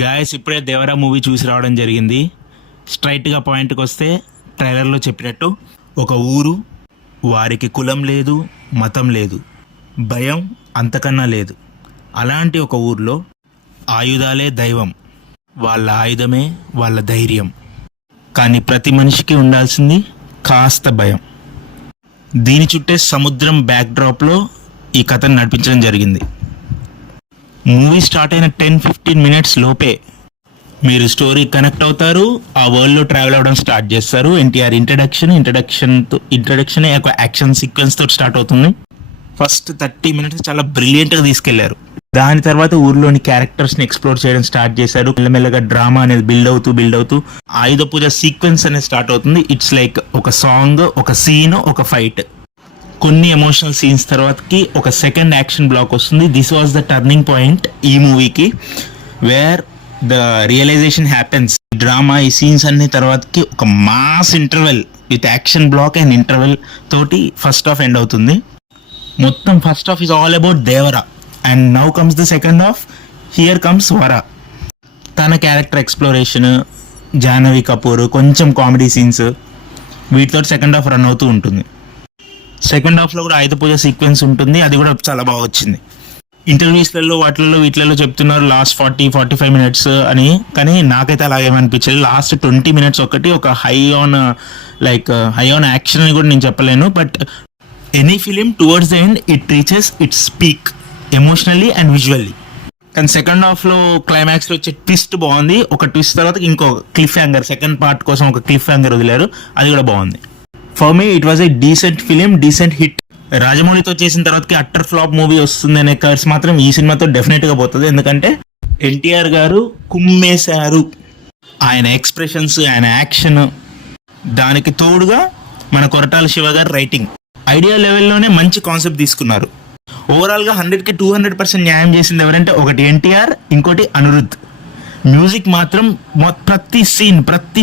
Guys ఇప్పుడే Devara movie చూసి రావడం జరిగింది. స్ట్రైట్గా పాయింట్కి వస్తే ట్రైలర్లో చెప్పినట్టు ఒక ఊరు, వారికి కులం లేదు, మతం లేదు, భయం అంతకన్నా లేదు. అలాంటి ఒక ఊర్లో ఆయుధాలే దైవం, వాళ్ళ ఆయుధమే వాళ్ళ ధైర్యం. కానీ ప్రతి మనిషికి ఉండాల్సింది కాస్త భయం. దీని చుట్టే సముద్రం బ్యాక్డ్రాప్లో ఈ కథను నడిపించడం జరిగింది. మూవీ స్టార్ట్ అయిన 10-15 మినిట్స్ లోపే మీరు స్టోరీ కనెక్ట్ అవుతారు, ఆ వరల్డ్లో ట్రావెల్ అవ్వడం స్టార్ట్ చేస్తారు. ఎన్టీఆర్ ఇంట్రడక్షన్ ఒక యాక్షన్ సీక్వెన్స్ తోటి స్టార్ట్ అవుతుంది. ఫస్ట్ 30 మినిట్స్ చాలా బ్రిలియంట్గా తీసుకెళ్లారు. దాని తర్వాత ఊర్లోని క్యారెక్టర్స్ని ఎక్స్ప్లోర్ చేయడం స్టార్ట్ చేశారు. మెల్లమెల్లగా డ్రామా అనేది బిల్డ్ అవుతూ ఆయుధ పూజ సీక్వెన్స్ అనేది స్టార్ట్ అవుతుంది. ఇట్స్ లైక్ ఒక సాంగ్, ఒక సీన్, ఒక ఫైట్. కొన్ని ఎమోషనల్ సీన్స్ తర్వాతకి ఒక సెకండ్ యాక్షన్ బ్లాక్ వస్తుంది. This was the turning point ఈ మూవీకి, where the realization happens. Drama, ఈ సీన్స్ అన్ని తర్వాతకి ఒక mass interval with action block and interval తోటి ఫస్ట్ హాఫ్ ఎండ్ అవుతుంది. మొత్తం first half is all about Devara and now comes the second half. Here comes వరా. తన క్యారెక్టర్ ఎక్స్ప్లోరేషన్, జాహ్నవి కపూర్, కొంచెం comedy scenes, వీటితో సెకండ్ హాఫ్ రన్ అవుతూ ఉంటుంది. సెకండ్ హాఫ్లో కూడా ఆయుధ పూజ సీక్వెన్స్ ఉంటుంది, అది కూడా చాలా బాగా వచ్చింది. ఇంటర్వ్యూస్లలో వీటిలలో చెప్తున్నారు లాస్ట్ 40-45 మినిట్స్ అని, కానీ నాకైతే అలాగేమనిపించలేదు. లాస్ట్ 20 మినిట్స్ ఒకటి ఒక హై ఆన్ యాక్షన్ అని కూడా నేను చెప్పలేను. But any film towards the end it reaches it's peak emotionally and visually. కానీ సెకండ్ హాఫ్లో క్లైమాక్స్లో వచ్చే ట్విస్ట్ బాగుంది. ఒక ట్విస్ట్ తర్వాత ఇంకో క్లిఫ్ హ్యాంగర్, సెకండ్ పార్ట్ కోసం ఒక క్లిఫ్ హ్యాంగర్ వదిలారు, అది కూడా బాగుంది. For me it was a decent film, decent hit. రాజమౌళితో చేసిన తర్వాతకి అట్టర్ ఫ్లాప్ మూవీ వస్తుంది అనే కర్స్ మాత్రం ఈ సినిమాతో డెఫినెట్గా పోతుంది. ఎందుకంటే ఎన్టీఆర్ గారు కుమ్మేశారు. ఆయన ఎక్స్ప్రెషన్స్, ఆయన యాక్షన్, దానికి తోడుగా మన కొరటాల శివ గారు రైటింగ్, ఐడియా లెవెల్లోనే మంచి కాన్సెప్ట్ తీసుకున్నారు. ఓవరాల్గా 100కి 200% న్యాయం చేసింది ఎవరంటే ఒకటి ఎన్టీఆర్, ఇంకోటి అనిరుద్ధ్. మ్యూజిక్ మాత్రం ప్రతి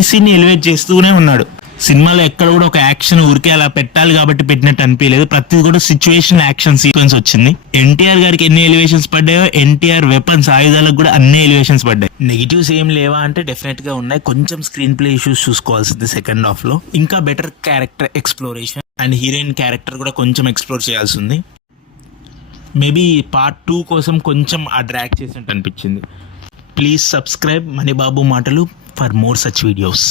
సీన్ ఎలివేట్ చేస్తూనే ఉన్నాడు. సినిమాలో ఎక్కడ కూడా ఒక యాక్షన్ ఊరికే అలా పెట్టాలి కాబట్టి పెట్టినట్టు అనిపించలేదు. ప్రతిది కూడా సిచ్యువేషన్ యాక్షన్ సీక్వెన్స్ వచ్చింది. ఎన్టీఆర్ గారికి ఎన్ని ఎలివేషన్స్ పడ్డాయో ఎన్టీఆర్ వెపన్స్, ఆయుధాలకు కూడా అన్ని ఎలివేషన్స్ పడ్డాయి. నెగిటివ్స్ ఏం లేవా అంటే డెఫినెట్ గా ఉన్నాయి. కొంచెం స్క్రీన్ ప్లే ఇష్యూస్ చూసుకోవాల్సింది సెకండ్ హాఫ్ లో. ఇంకా better character exploration and heroine character కూడా కొంచెం ఎక్స్ప్లోర్ చేయాల్సి ఉంది. మేబీ పార్ట్ 2 కోసం కొంచెం ఆ డ్రాగ్ చేసినట్టు అనిపించింది. ప్లీజ్ సబ్స్క్రైబ్ మణిబాబు మాటలు ఫర్ మోర్ సచ్ వీడియోస్.